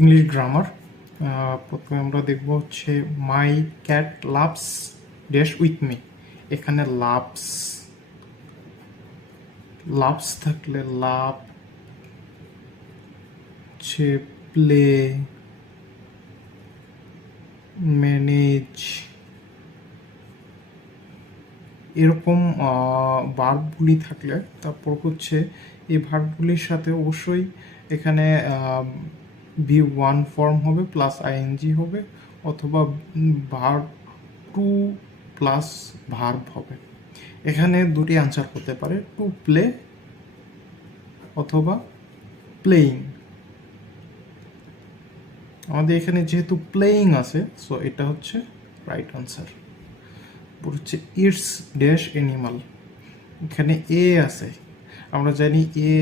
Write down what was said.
English grammar. প্রথমে আমরা দেখব হচ্ছে my cat loves dash with me. এখানে লাভস, লাভস থাকলে লাভ হচ্ছে প্লে, ম্যানেজ, এরকম ভার্বগুলি থাকলে তারপর হচ্ছে এই ভার্বগুলির সাথে অবশ্যই এখানে বি ওয়ান ফর্ম হবে প্লাস আইএনজি হবে, অথবা ভার্ব টু প্লাস ভার্ব হবে। এখানে দুটি আনসার হতে পারে, টু প্লে অথবা প্লেইং। আমাদের এখানে যেহেতু প্লেইং আছে, সো এটা হচ্ছে রাইট আনসার। হচ্ছে ইটস ড্যাশ অ্যানিমাল, এখানে এ আছে, আমরা জানি এ